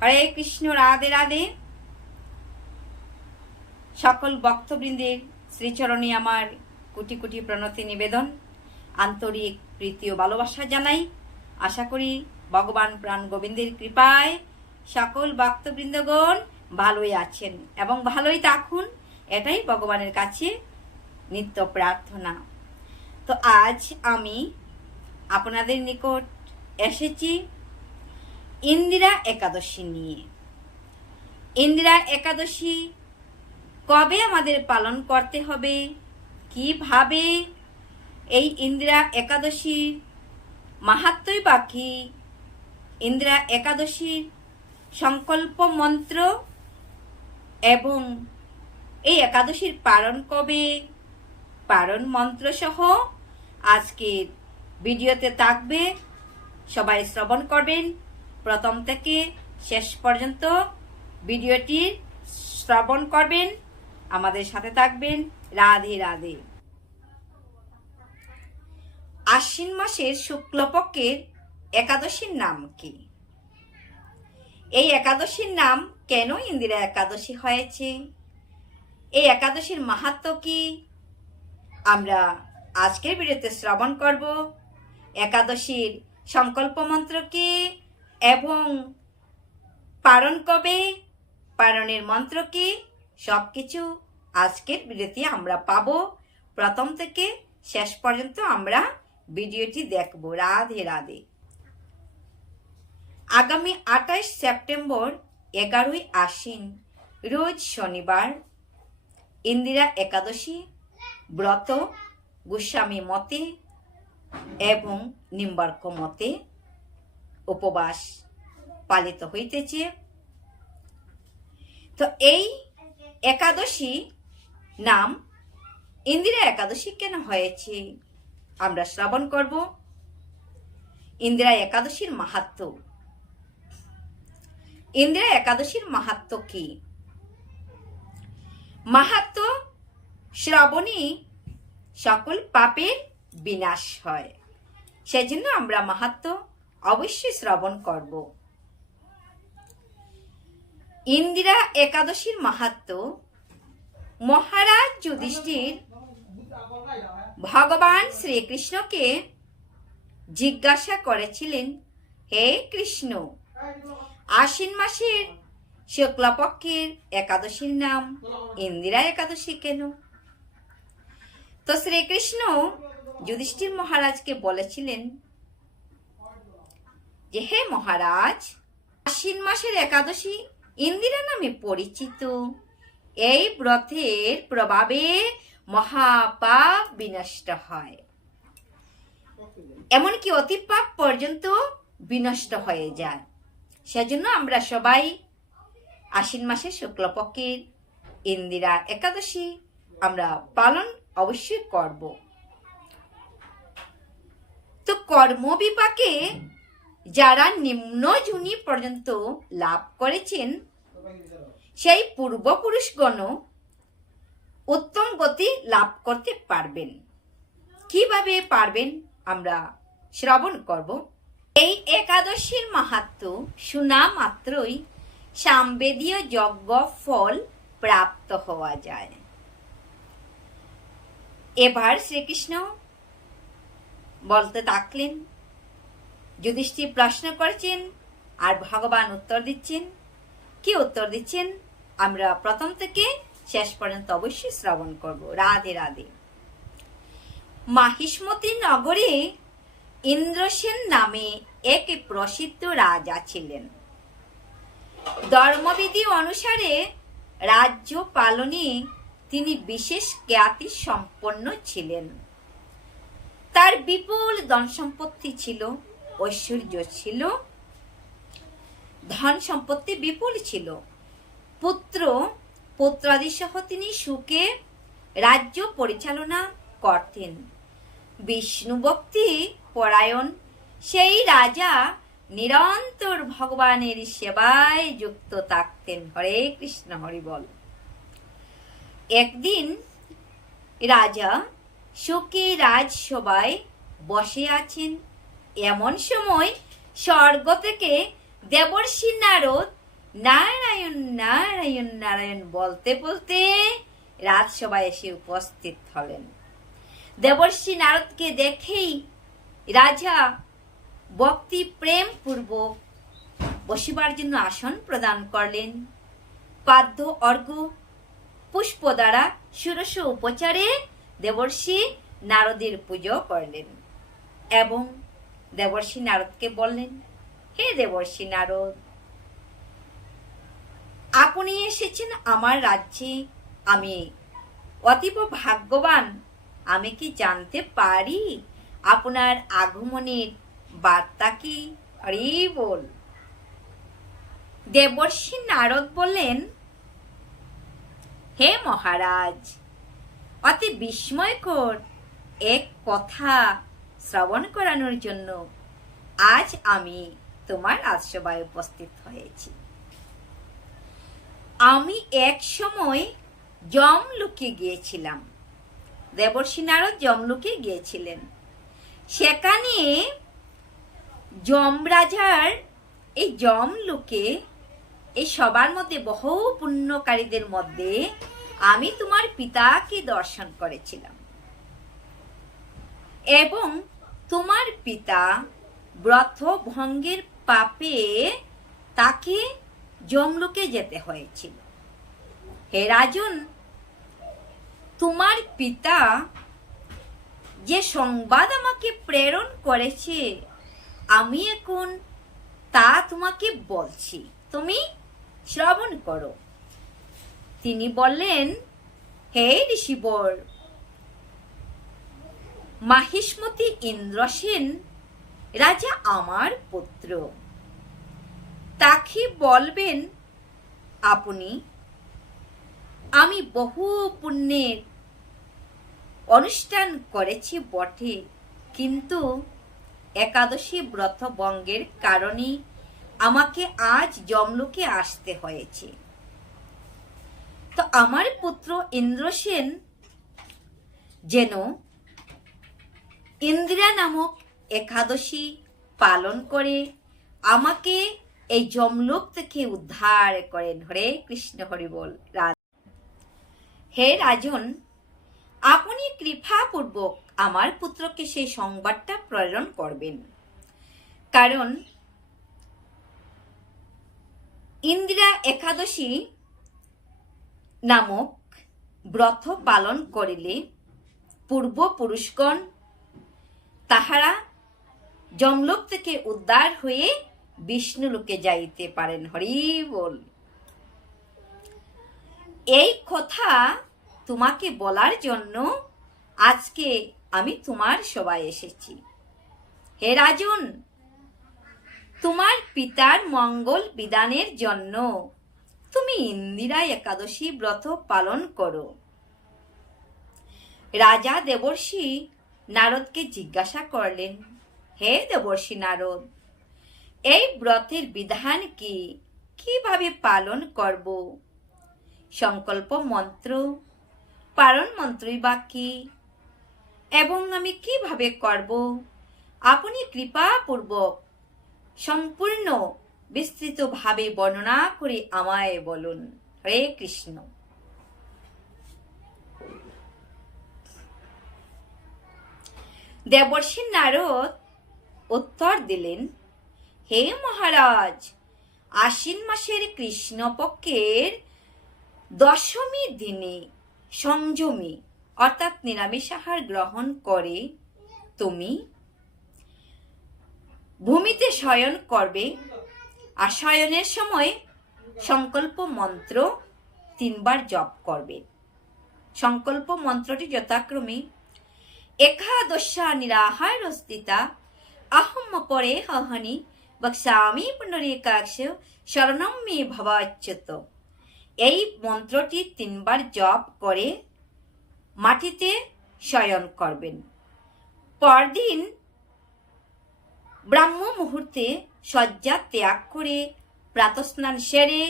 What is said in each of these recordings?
হরে কৃষ্ণ, রাধে রাধে। সকল ভক্তবৃন্দের শ্রীচরণে আমার কোটি কোটি প্রণতি নিবেদন, আন্তরিক প্রীতি ও ভালোবাসা জানাই। আশা করি ভগবান প্রাণ গোবিন্দের কৃপায় সকল ভক্তবৃন্দগণ ভালোই আছেন এবং ভালোই থাকুন, এটাই ভগবানের কাছে নিত্য প্রার্থনা। তো আজ আমি আপনাদের নিকট এসেছি ইন্দিরা একাদশী নিয়ে। ইন্দিরা একাদশী কবে আমাদের পালন করতে হবে, কিভাবে এই ইন্দিরা একাদশী মাহাত্ম্যই বা কি, ইন্দিরা একাদশীর সংকল্প মন্ত্র এবং এই একাদশীর পালন কবে, পালন মন্ত্র সহ আজকের ভিডিওতে থাকবে। সবাই শ্রবণ করবেন, প্রথম থেকে শেষ পর্যন্ত ভিডিওটি শ্রবণ করবেন, আমাদের সাথে থাকবেন। রাধে রাধে। আশ্বিন মাসের শুক্লপক্ষের একাদশীর নাম কি? এই একাদশীর নাম কেন ইন্দিরা একাদশী হয়েছে? এই একাদশীর মাহাত্ম্য কি? আমরা আজকের ভিডিওতে শ্রবণ করব। একাদশীর সংকল্প মন্ত্র কি এবং পালন কবে, পালনের মন্ত্র কি, সবকিছু আজকের ভিডিওতে আমরা পাবো। প্রথম থেকে শেষ পর্যন্ত আমরা ভিডিওটি দেখব। রাধে রাধে। আগামী 28 সেপ্টেম্বর 11ই আশ্বিন রোজ শনিবার ইন্দিরা একাদশী ব্রত গোস্বামী মতে এবং নিম্বার্ক মতে উপবাস পালিত হইতেছে। তো এই একাদশী নাম ইন্দিরা একাদশী কেন হয়েছে আমরা শ্রবণ করব। ইন্দিরা একাদশীর মাহাত্ম্য। ইন্দিরা একাদশীর মাহাত্ম্য কি? মাহাত্ম্য শ্রবণে সকল পাপের বিনাশ হয়, সেজন্য আমরা মাহাত্ম্য অবশ্যই শ্রবণ করব। ইন্দিরা একাদশীর মাহাত্ম্য। মহারাজ যুধিষ্ঠির ভগবান শ্রীকৃষ্ণকে জিজ্ঞাসা করেছিলেন, হে কৃষ্ণ, আশ্বিন মাসের শুক্লপক্ষের একাদশীর নাম ইন্দিরা একাদশী কেন? তো শ্রীকৃষ্ণ যুধিষ্ঠির মহারাজকে বলেছিলেন যে, হে মহারাজ, আশ্বিন মাসের একাদশী ইন্দিরা নামে পরিচিত। এই ব্রতের প্রভাবে মহাপাপ বিনষ্ট হয়, এমনকি অতি পাপ পর্যন্ত বিনষ্ট হয়ে যায়। সেজন্য আমরা সবাই আশ্বিন মাসের শুক্লপক্ষের ইন্দিরা একাদশী আমরা পালন অবশ্যই করব। তো কর্মবিপাকে যারা নিম্ন যোনি পর্যন্ত লাভ করেছেন, সেই পূর্বপুরুষগণ উত্তম গতি লাভ করতে পারবেন। কিভাবে পারবেন আমরা শ্রবণ করব। এই একাদশীর মাহাত্ম্য শোনা মাত্রই সামবেদীয় যজ্ঞ ফল প্রাপ্ত হওয়া যায়। এবার শ্রীকৃষ্ণ বলতে থাকলেন, যুধিষ্ঠির প্রশ্ন করেছেন আর ভগবান উত্তর দিচ্ছেন। কি উত্তর দিচ্ছেন আমরা প্রথম থেকে শেষ পর্যন্ত অবশ্যই শ্রবণ করব। রাধে রাধে। মাহিষ্মতি নগরে ইন্দ্রসেন নামে এক প্রসিদ্ধ রাজা ছিলেন। ধর্মবিধি অনুসারে রাজ্য পালনে তিনি বিশেষ খ্যাতি সম্পন্ন ছিলেন। তার বিপুল ধন সম্পত্তি ছিল, ঐশ্বর্য ছিল, ধন সম্পত্তি বিপুল ছিল। পুত্রাদি সহ তিনি সুখে রাজ্য পরিচালনা করতেন। বিষ্ণু ভক্তি পরায়ণ সেই রাজা নিরন্তর ভগবানের সেবায় যুক্ত থাকতেন। হরে কৃষ্ণ, হরি বল। একদিন রাজা সুখে রাজসভায় বসে আছেন। এমন সময় স্বর্গ থেকে দেবর্ষি নারদ নারায়ণ নারায়ণ নারায়ণ বলতে বলতে রাজসভায় এসে উপস্থিত হলেন। দেবর্ষি নারদকে দেখেই রাজা ভক্তি প্রেম পূর্বক বসিবার জন্য আসন প্রদান করলেন। পাদ্য অর্ঘ্য পুষ্প দ্বারা ষোড়শ উপচারে দেবর্ষি নারদের পুজো করলেন এবং দেবর্ষি নারদকে বললেন, হে দেবর্ষি নারদ, আপনি এসেছেন আমার রাজ্যে, আমি অতীব ভাগ্যবান। আমি কি জানতে পারি আপনার আগমনের বার্তা কি? হরি বল। দেবর্ষি নারদ বললেন, হে মহারাজ, অতি বিস্ময়কর এক কথা শ্রবণ করানোর জন্য আজ আমি তোমার রাজসভায় উপস্থিত হয়েছি। আমি এক সময় যমলোকে গিয়েছিলাম। দেবর্ষি নারদ যমলোকে গিয়েছিলেন। সেখানে যমরাজার এই যমলোকে এই সবার মধ্যে বহু পুণ্যকারীদের মধ্যে আমি তোমার পিতাকে দর্শন করেছিলাম এবং তোমার পিতা ব্রত ভঙ্গের পাপে তাকে যমলোকে যেতে হয়েছিল। হে রাজন, তোমার পিতা যে সংবাদ আমাকে প্রেরণ করেছে আমি এখন তা তোমাকে বলছি, তুমি শ্রবণ করো। তিনি বললেন, হে ঋষিবর, মাহিষ্মতি ইন্দ্রসেন রাজা আমার পুত্র। তাকে বলবেন, আপনি, আমি বহু পুণ্যের অনুষ্ঠান করেছি বটে, কিন্তু একাদশী ব্রত ভঙ্গের কারণে আমাকে আজ যমলোকে আসতে হয়েছে। তো আমার পুত্র ইন্দ্রসেন যেন ইন্দিরা নামক একাদশী পালন করে আমাকে এই যমলোক থেকে উদ্ধার করেন। হরে কৃষ্ণ, হরি বল। হে রাজন, আপনি কৃপাপূর্বক আমার পুত্রকে সেই সংবাদটা প্রেরণ করবেন, কারণ ইন্দিরা একাদশী নামক ব্রত পালন করিলে পূর্বপুরুষগণ তাহারা যমলোক থেকে উদ্ধার হয়ে বিষ্ণুলোকে যাইতে পারেন। হরি বল। এই কথা তোমাকে বলার জন্য আজকে আমি তোমার সভায় এসেছি। হে রাজন, তোমার পিতার মঙ্গল বিধানের জন্য তুমি ইন্দিরা একাদশী ব্রত পালন করো। রাজা দেবর্ষি নারদকে জিজ্ঞাসা করলেন, হে দেবর্ষি নারদ, এই ব্রতের বিধান কি, কিভাবে পালন করব? সংকল্প মন্ত্র, পারণ মন্ত্রই বা কি, এবং আমি কিভাবে করব? আপনি কৃপাপূর্বক সম্পূর্ণ বিস্তৃতভাবে বর্ণনা করে আমায় বলুন। হরে কৃষ্ণ। দেবর্ষি নারদ উত্তর দিলেন, হে মহারাজ, আশ্বিন মাসের কৃষ্ণপক্ষের দশমী দিনে সংযমী অর্থাৎ নিরামিষ আহার গ্রহণ করে তুমি ভূমিতে শয়ন করবে, আর শয়নের সময় সংকল্প মন্ত্র 3 বার জপ করবে। সংকল্প মন্ত্রটি যথাক্রমে একাদশা নিরাহার স্থিতা আহম পরে হহনি বক্সামি পুনরেকাক্ষ শরণম মে ভবাচ্যুত। এই মন্ত্রটি 3 বার জপ করে মাটিতে শয়ন করবেন। পরদিন ব্রাহ্ম মুহূর্তে শয্যা ত্যাগ করে প্রাতঃস্নান সেরে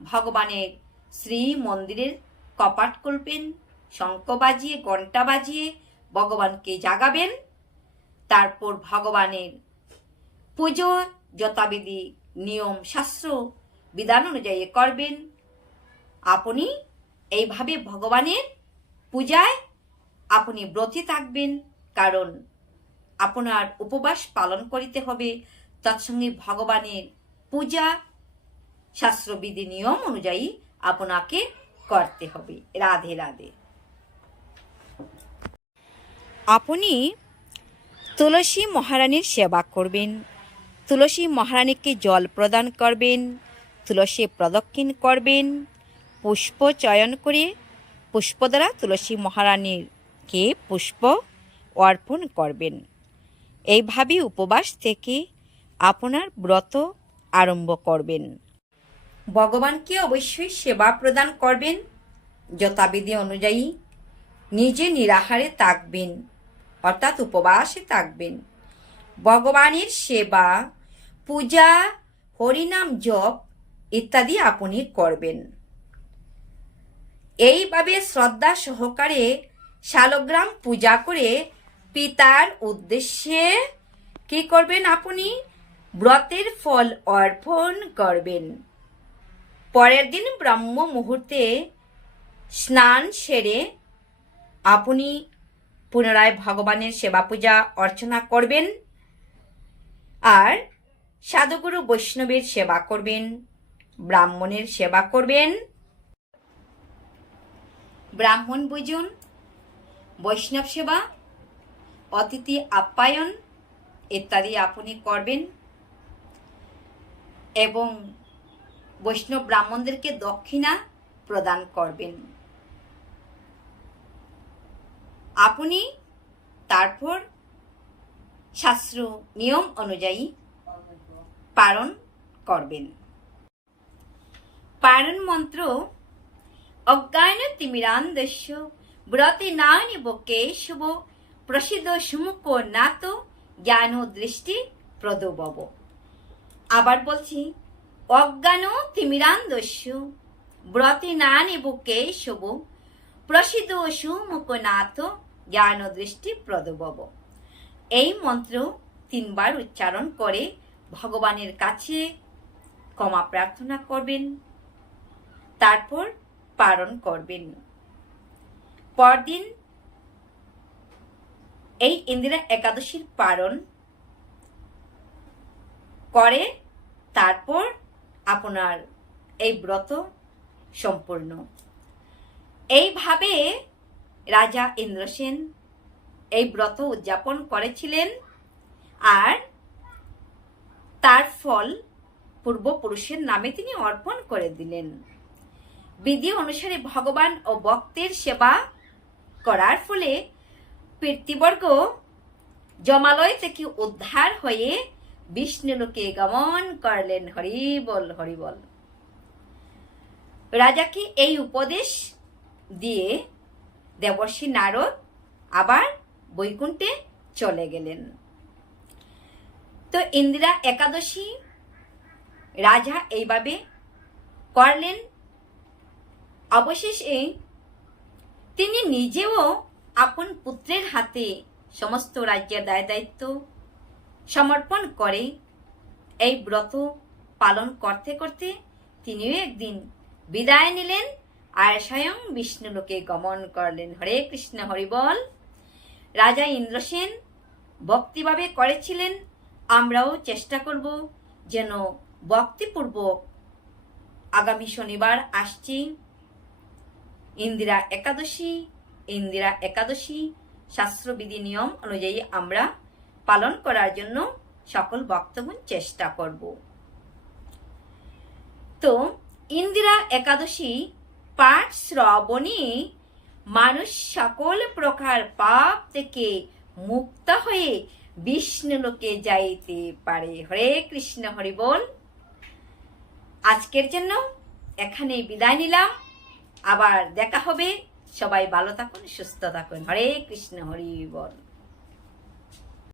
ভগবানের শ্রী মন্দিরের কপাট খুলবেন, শঙ্খ বাজিয়ে ঘণ্টা বাজিয়ে ভগবানকে জাগাবেন। তারপর ভগবানের পুজো যথাবিধি নিয়ম শাস্ত্র বিধান অনুযায়ী করবেন। আপনি এইভাবে ভগবানের পূজায় আপনি ব্রতী থাকবেন, কারণ আপনার উপবাস পালন করিতে হবে। তৎসঙ্গে ভগবানের পূজা শাস্ত্রবিধি নিয়ম অনুযায়ী আপনাকে করতে হবে। রাধে রাধে। আপনি তুলসী মহারানীর সেবা করবেন, তুলসী মহারানীকে জল প্রদান করবেন, তুলসী প্রদক্ষিণ করবেন, পুষ্প চয়ন করে পুষ্প দ্বারা তুলসী মহারানীরকে পুষ্প অর্পণ করবেন। এইভাবে উপবাস থেকে আপনার ব্রত আরম্ভ করবেন। ভগবানকে অবশ্যই সেবা প্রদান করবেন, যথাবিধি অনুযায়ী নিজে নিরাহারে থাকবেন, অর্থাৎ উপবাসে থাকবেন। ভগবানের সেবা, পূজা, হরিনাম জপ ইত্যাদি আপনি করবেন। এইভাবে শ্রদ্ধা সহকারে শালগ্রাম পূজা করে পিতার উদ্দেশ্যে কি করবেন? আপনি ব্রতের ফল অর্পণ করবেন। পরের দিন ব্রহ্ম মুহূর্তে স্নান সেরে আপনি পুনরায় ভগবানের সেবা পূজা অর্চনা করবেন আর সাধুগুরু বৈষ্ণবের সেবা করবেন, ব্রাহ্মণের সেবা করবেন। ব্রাহ্মণ ভোজন, বৈষ্ণব সেবা, অতিথি আপ্যায়ন ইত্যাদি আপনি করবেন এবং বৈষ্ণব ব্রাহ্মণদেরকে দক্ষিণা প্রদান করবেন। আপনি তারপর শাস্ত্র নিয়ম অনুযায়ী পারণ করবেন। পারণ মন্ত্র: অজ্ঞান তিমিরান্ধস্য ব্রতে নানি কেশব প্রসিদ্ধ সুমুখ নাত জ্ঞান দৃষ্টি প্রদভব। আবার বলছি, অজ্ঞান তিমিরান্ধস্য ব্রতে নানি কেশব প্রসিদ্ধ সুমুখ নাত জ্ঞান দৃষ্টি প্রদভব। এই মন্ত্র 3 বার উচ্চারণ করে ভগবানের কাছে ক্ষমা প্রার্থনা করবেন, তারপর পারণ করবেন। পরদিন এই ইন্দিরা একাদশীর পারণ করে তারপর আপনার এই ব্রত সম্পূর্ণ। এইভাবে রাজা ইন্দ্রসেন এই ব্রত উদযাপন করেছিলেন আর তার ফল পূর্বপুরুষের নামে তিনি অর্পণ করে দিলেন। বিধি অনুসারে ভগবান ও ভক্তের সেবা করার ফলে পিতৃবর্গ জমালয় থেকে উদ্ধার হয়ে বিষ্ণুলোকে গমন করলেন। হরি বল, হরি বল। রাজাকে এই উপদেশ দিয়ে দেবর্ষি নারদ আবার বৈকুণ্ঠে চলে গেলেন। তো ইন্দিরা একাদশী রাজা এইভাবে করলেন। অবশেষে তিনি নিজেও আপন পুত্রের হাতে সমস্ত রাজ্যের দায় দায়িত্ব সমর্পণ করে এই ব্রত পালন করতে করতে তিনিও একদিন বিদায় নিলেন আর স্বয়ং বিষ্ণুলোকে গমন করলেন। হরে কৃষ্ণ, হরি বল। রাজা ইন্দ্রসেন ভক্তিভাবে করেছিলেন। আমরাও চেষ্টা করব যেন ভক্তিপূর্বক আগামী শনিবার আসছি ইন্দিরা একাদশী শাস্ত্রবিধি নিয়ম অনুযায়ী আমরা পালন করার জন্য সকল ভক্তগণ চেষ্টা করব। তো ইন্দিরা একাদশী পাঠ শ্রবণে মানুষ সকল প্রকার পাপ থেকে মুক্ত হয়ে বিষ্ণুলোকে যাইতে পারে। হরে কৃষ্ণ, হরি বল। আজকের জন্য এখানেই বিদায় নিলাম। আবার দেখা হবে। সবাই ভালো থাকুন, সুস্থ থাকুন। হরে কৃষ্ণ, হরি বল।